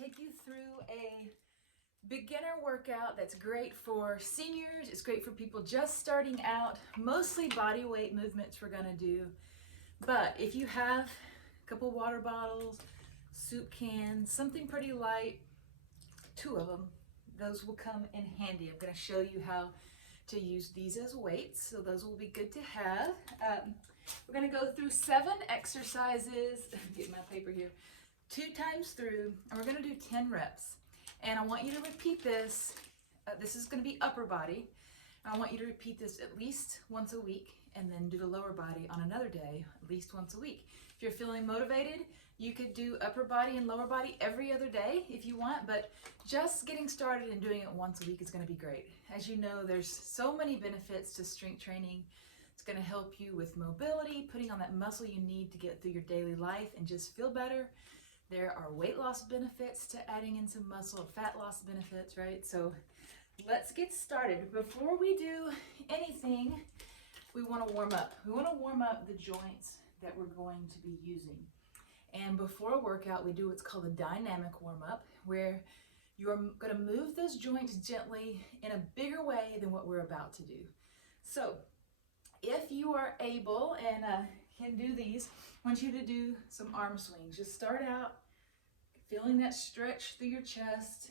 take you through a beginner workout that's great for seniors. It's great for people just starting out. Mostly body weight movements we're gonna do. But if you have a couple water bottles, soup cans, something pretty light, 2 of them, those will come in handy. I'm gonna show you how to use these as weights, so those will be good to have. We're gonna go through 7 exercises. Get my paper here. 2 times through, and we're gonna do 10 reps. And I want you to repeat this. This is gonna be upper body. And I want you to repeat this at least once a week, and then do the lower body on another day, at least once a week. If you're feeling motivated, you could do upper body and lower body every other day if you want, but just getting started and doing it once a week is gonna be great. As you know, there's so many benefits to strength training. It's gonna help you with mobility, putting on that muscle you need to get through your daily life and just feel better. There are weight loss benefits to adding in some muscle, fat loss benefits, right? So let's get started. Before we do anything, we want to warm up. We want to warm up the joints that we're going to be using. And before a workout, we do what's called a dynamic warm up, where you're going to move those joints gently in a bigger way than what we're about to do. So if you are able and can do these, I want you to do some arm swings. Just start out feeling that stretch through your chest.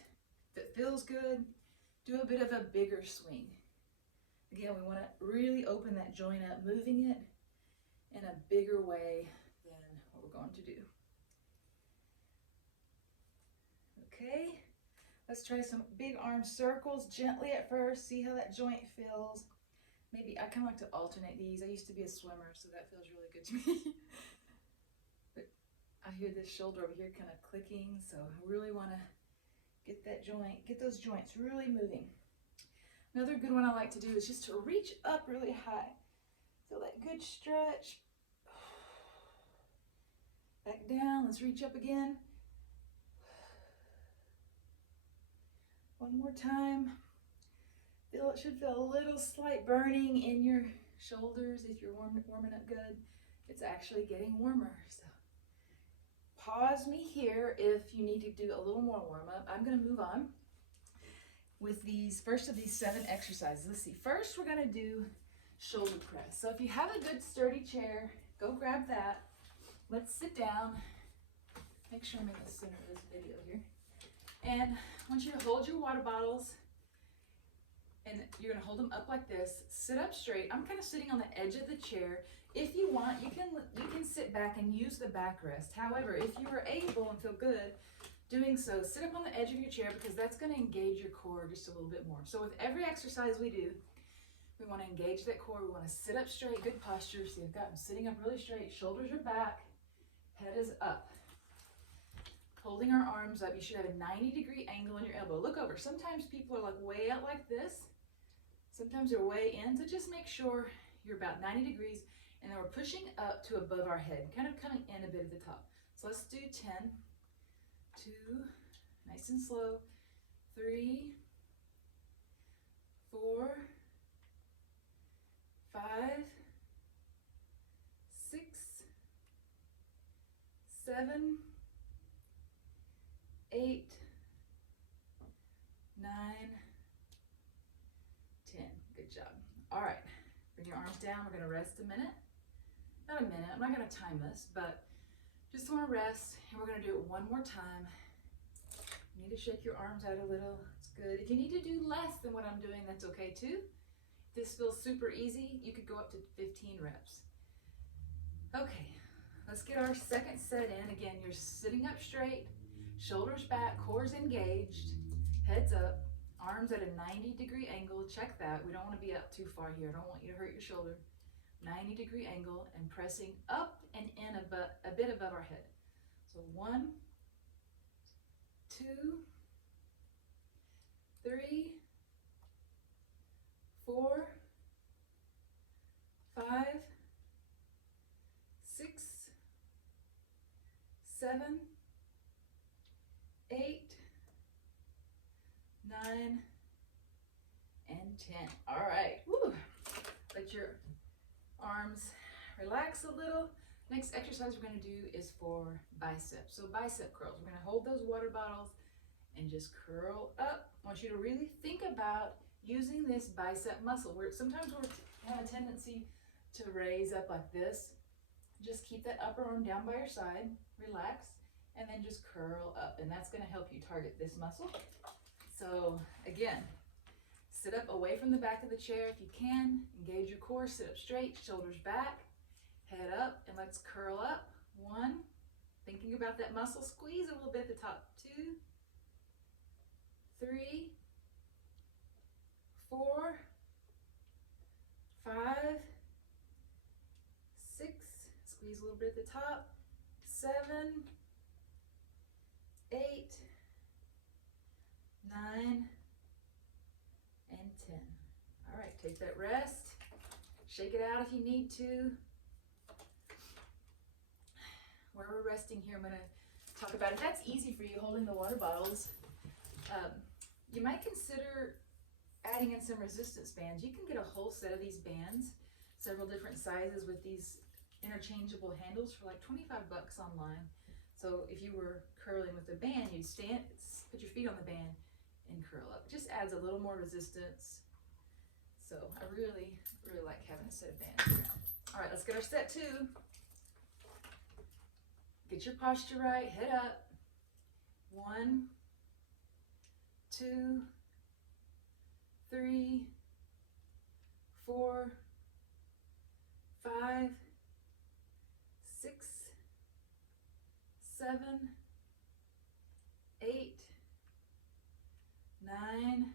If it feels good, do a bit of a bigger swing. Again, we want to really open that joint up, moving it in a bigger way than what we're going to do. Okay, let's try some big arm circles gently at first. See how that joint feels. Maybe I kind of like to alternate these. I used to be a swimmer, so that feels really good to me. But I hear this shoulder over here kind of clicking, so I really want to get that joint, get those joints really moving. Another good one I like to do is just to reach up really high. Feel that good stretch. Back down, let's reach up again. One more time. It should feel a little slight burning in your shoulders if you're warming up good. It's actually getting warmer. So pause me here if you need to do a little more warm up. I'm going to move on with these first of these 7 exercises. Let's see. First, we're going to do shoulder press. So if you have a good sturdy chair, go grab that. Let's sit down. Make sure I'm in the center of this video here. And I want you to hold your water bottles. And you're gonna hold them up like this. Sit up straight. I'm kind of sitting on the edge of the chair. If you want, you can sit back and use the backrest. However, if you are able and feel good doing so, sit up on the edge of your chair, because that's gonna engage your core just a little bit more. So with every exercise we do, we wanna engage that core. We wanna sit up straight, good posture. See, I've got them sitting up really straight. Shoulders are back, head is up. Holding our arms up. You should have a 90-degree angle on your elbow. Look over. Sometimes people are like way out like this. Sometimes they're way in, so just make sure you're about 90 degrees, and then we're pushing up to above our head, kind of coming in a bit at the top. So let's do 10, 2, nice and slow, 3, 4, 5, 6, 7, 8, 9, 10. Good job. All right, bring your arms down. We're gonna rest a minute. Not a minute, I'm not gonna time this, but just wanna rest, and we're gonna do it one more time. You need to shake your arms out a little, it's good. If you need to do less than what I'm doing, that's okay too. If this feels super easy, you could go up to 15 reps. Okay, let's get our second set in. Again, you're sitting up straight, shoulders back, core's engaged, heads up. Arms at a 90-degree angle, check that. We don't want to be up too far here. I don't want you to hurt your shoulder. 90-degree angle, and pressing up and in a bit above our head. So 1, 2, 3, 4, 5, 6, 7, 8, 9, and 10. All right. Woo. Let your arms relax a little. Next exercise we're going to do is for biceps. So bicep curls. We're going to hold those water bottles and just curl up. I want you to really think about using this bicep muscle. Sometimes we have a tendency to raise up like this. Just keep that upper arm down by your side, relax, and then just curl up. And that's gonna help you target this muscle. So again, sit up away from the back of the chair if you can. Engage your core, sit up straight, shoulders back, head up, and let's curl up. 1, thinking about that muscle, squeeze a little bit at the top. 2, 3, 4, 5, 6, squeeze a little bit at the top. 7, 8, 9, and 10. All right, take that rest. Shake it out if you need to. Where we're resting here, I'm going to talk about, if that's easy for you, holding the water bottles, you might consider adding in some resistance bands. You can get a whole set of these bands, several different sizes with these interchangeable handles for like 25 bucks online. So if you were curling with a band, you'd stand, put your feet on the band and curl up. Just adds a little more resistance. So I really, really like having a set of bands around. All right, let's get our set 2. Get your posture right, head up. 1, 2, 3, 4, 5, 6, 7, 8, 9,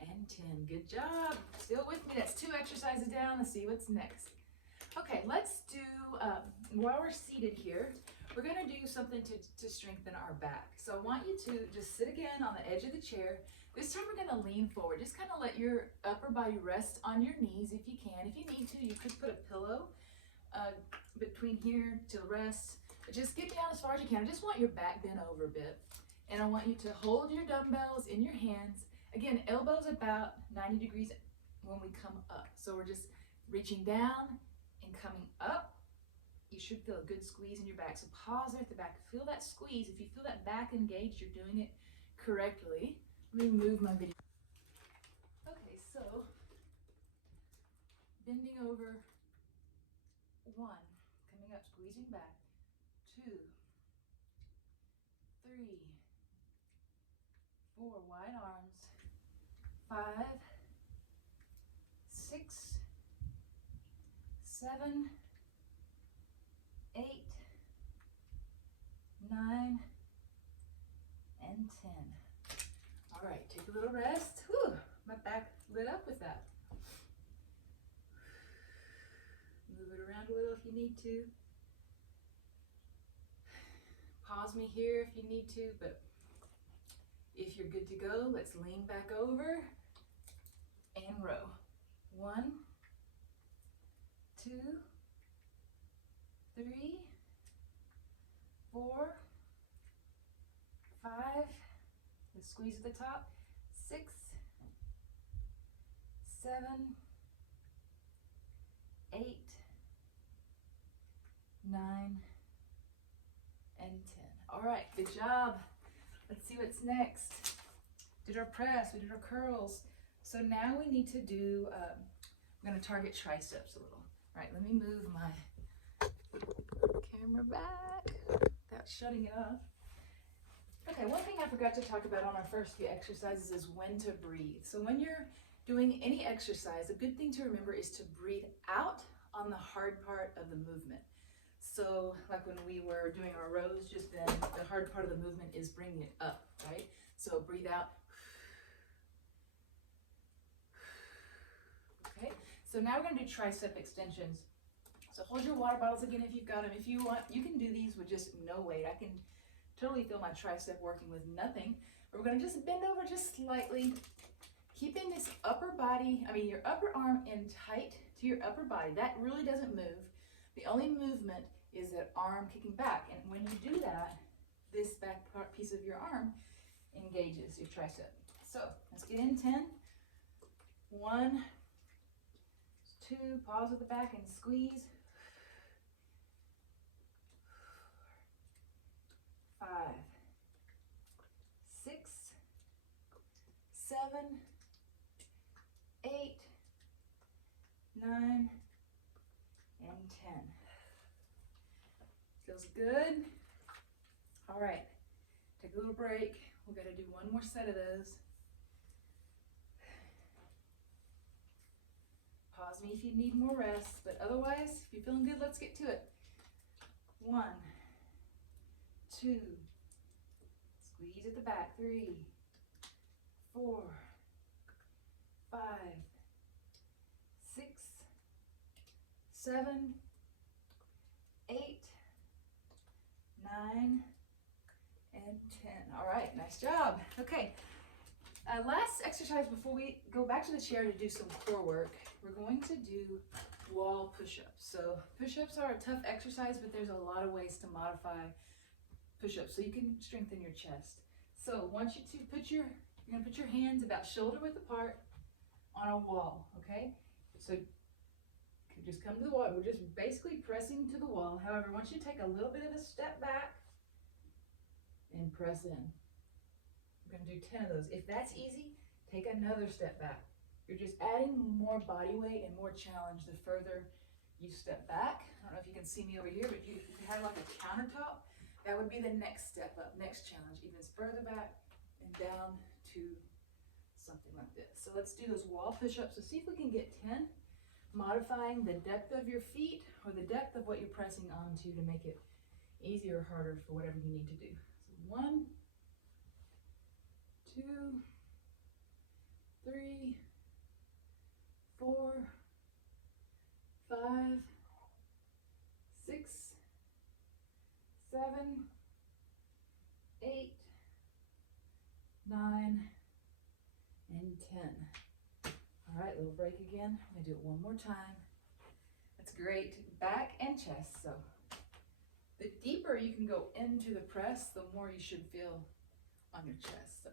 and 10. Good job. Still with me. That's 2 exercises down. Let's see what's next. Okay, let's do, while we're seated here, we're going to do something to strengthen our back. So I want you to just sit again on the edge of the chair. This time we're going to lean forward. Just kind of let your upper body rest on your knees if you can. If you need to, you could put a pillow between here to rest. Just get down as far as you can. I just want your back bent over a bit. And I want you to hold your dumbbells in your hands. Again, elbows about 90 degrees when we come up. So we're just reaching down and coming up. You should feel a good squeeze in your back. So pause there at the back. Feel that squeeze. If you feel that back engaged, you're doing it correctly. Let me move my video. Okay, so bending over. 1, coming up, squeezing back. 2, 3, 4, wide arms. 5, 6, 7, 8, 9, and 10. All right, take a little rest. Whew, my back lit up with that. Move it around a little if you need to. Pause me here if you need to, but if you're good to go, let's lean back over and row. 1, 2, 3, 4, 5, the squeeze at the top, 6, 7, 8, 9, and 10. All right, good job. Let's see what's next. Did our press, we did our curls. So now we need to do, I'm gonna target triceps a little. All right, let me move my camera back without shutting it off. Okay, one thing I forgot to talk about on our first few exercises is when to breathe. So when you're doing any exercise, a good thing to remember is to breathe out on the hard part of the movement. So like when we were doing our rows just then, the hard part of the movement is bringing it up, right? So breathe out. Okay, so now we're gonna do tricep extensions. So hold your water bottles again if you've got them. If you want, you can do these with just no weight. I can totally feel my tricep working with nothing. We're gonna just bend over just slightly, keeping this upper body, your upper arm in tight to your upper body. That really doesn't move. The only movement is that arm kicking back. And when you do that, this back part piece of your arm engages your tricep. So let's get in 10. 1, 2, pause at the back and squeeze. 5, 7, 8, 9, and 10. Feels good. All right, take a little break. We're gonna do one more set of those. Pause me if you need more rest, but otherwise, if you're feeling good, let's get to it. 1, 2, squeeze at the back, 3, 4, 5, 6, 7, 8, 9, and 10. All right, nice job. Okay, last exercise before we go back to the chair to do some core work, we're going to do wall push-ups. So push-ups are a tough exercise, but there's a lot of ways to modify push-ups so you can strengthen your chest. So I want you to you're gonna put your hands about shoulder width apart on a wall, okay? So just come to the wall. We're just basically pressing to the wall. However, I want you to take a little bit of a step back and press in. We're gonna do 10 of those. If that's easy, take another step back. You're just adding more body weight and more challenge the further you step back. I don't know if you can see me over here, but if you have like a countertop, that would be the next step up, next challenge, even further back and down to something like this. So let's do those wall push-ups. So see if we can get 10, modifying the depth of your feet or the depth of what you're pressing onto to make it easier or harder for whatever you need to do. So 1, 2, 3, 4, 5, 6, 7, 8, 9, and 10. All right, little break again. I'm gonna do it one more time. That's great. Back and chest. So the deeper you can go into the press, the more you should feel on your chest. So,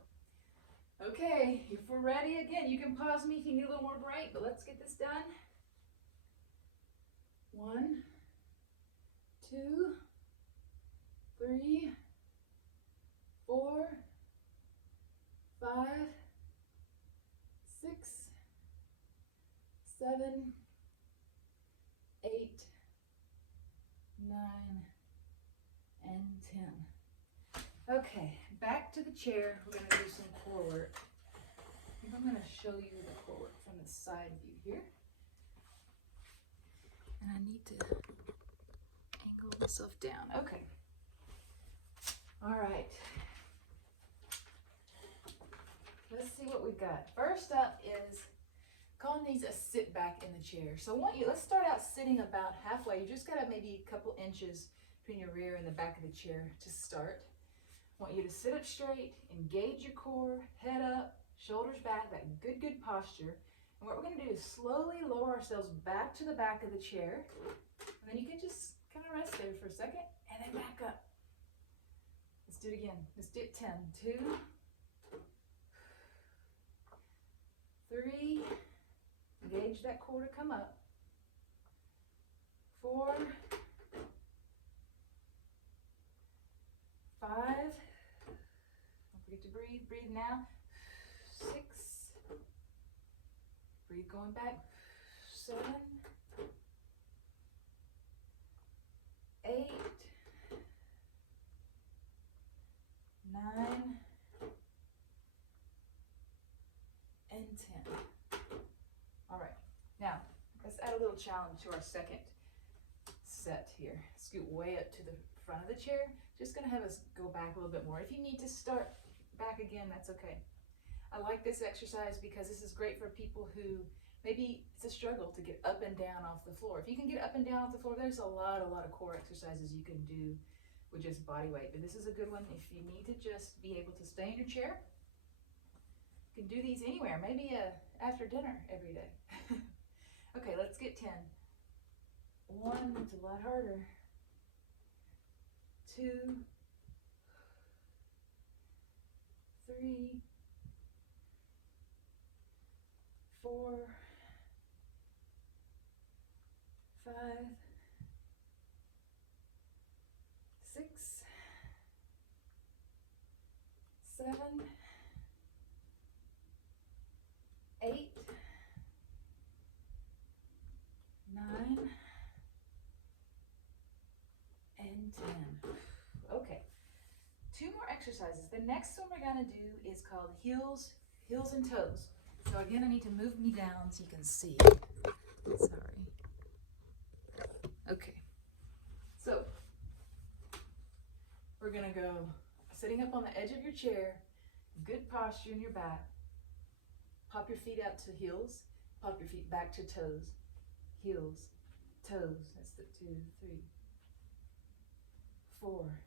okay, if we're ready again, you can pause me if you need a little more break, but let's get this done. 1, 2, 3, 4, 5, 6, 7, 8, 9, and 10. Okay, back to the chair. We're going to do some core work. I think I'm going to show you the core work from the side view here. And I need to angle myself down. Okay. All right. Let's see what we've got. First up is calling these a sit back in the chair. So let's start out sitting about halfway. You just got to maybe a couple inches between your rear and the back of the chair to start. I want you to sit up straight, engage your core, head up, shoulders back, that good posture. And what we're going to do is slowly lower ourselves back to the back of the chair. And then you can just kind of rest there for a second and then back up. Let's do it again. Let's do it 10. 2, 3, engage that core to come up. 4, 5, don't forget to breathe. Breathe now. 6, breathe going back. 7, 8, 9, and 10. All right, now let's add a little challenge to our second set here. Scoot way up to the front of the chair. Just gonna have us go back a little bit more. If you need to start back again, that's okay. I like this exercise because this is great for people who maybe it's a struggle to get up and down off the floor. If you can get up and down off the floor, there's a lot of core exercises you can do with just body weight. But this is a good one if you need to just be able to stay in your chair. You can do these anywhere, maybe after dinner every day. Okay, let's get 10. 1, it's a lot harder. 2, 3, 4, 5, 6, 7, 9 and 10. Okay, 2 more exercises. The next one we're gonna do is called heels and toes. So again, I need to move me down so you can see. Sorry. Okay, so we're gonna go sitting up on the edge of your chair, good posture in your back. Pop your feet out to heels, pop your feet back to toes. Heels, toes, that's the 2, 3, 4,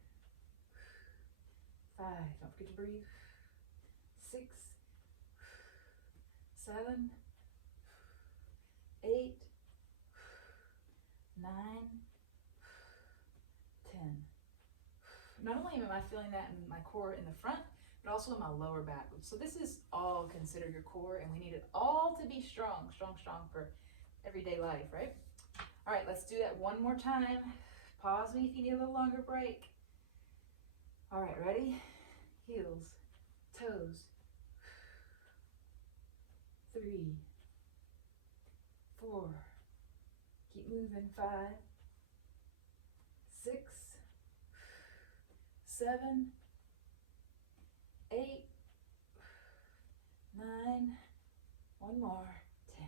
5, don't forget to breathe. 6, 7, 8, 9, 10. Not only am I feeling that in my core in the front, but also in my lower back. So this is all considered your core, and we need it all to be strong, strong, strong for everyday life, right? All right, let's do that one more time. Pause me if you need a little longer break. All right, ready? Heels, toes. 3, 4, keep moving. 5, 6, 7, 8, 9, one more, 10.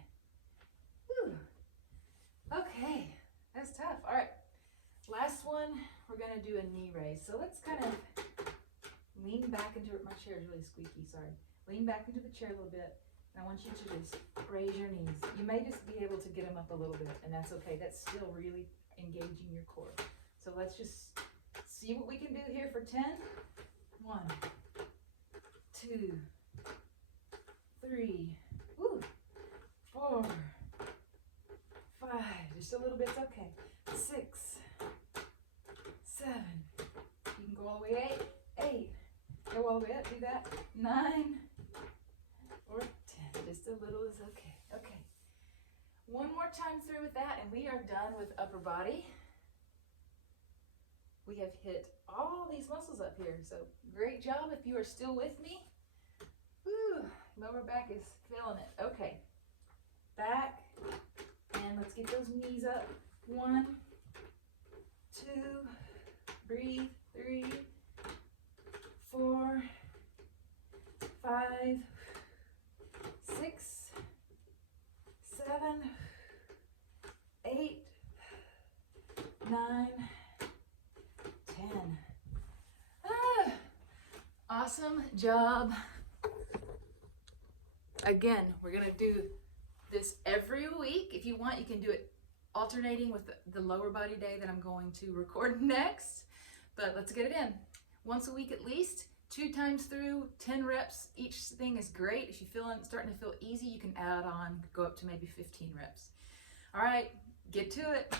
Whew. Okay, that's tough. All right, last one, we're gonna do a knee raise. So let's kind of lean back into it. My chair is really squeaky, sorry. Lean back into the chair a little bit. And I want you to just raise your knees. You may just be able to get them up a little bit, and that's okay. That's still really engaging your core. So let's just see what we can do here for 10. 1, 2, 3, 4, 5, just a little bit's okay. 6, 7, you can go all the way 8, go all the way up, do that. 9, or 10, just a little is okay. Okay, one more time through with that, and we are done with upper body. We have hit all these muscles up here, so great job if you are still with me. Woo, lower back is feeling it. Okay, back, and let's get those knees up. 1, 2, breathe. 3, 4, 5, 6, 7, 8, 9, 10. Awesome job. Again, we're gonna do this every week. If you want, you can do it alternating with the lower body day that I'm going to record next. But let's get it in. Once a week at least, 2 times through, 10 reps. Each thing is great. If you feel it's starting to feel easy, you can add on, go up to maybe 15 reps. All right, get to it.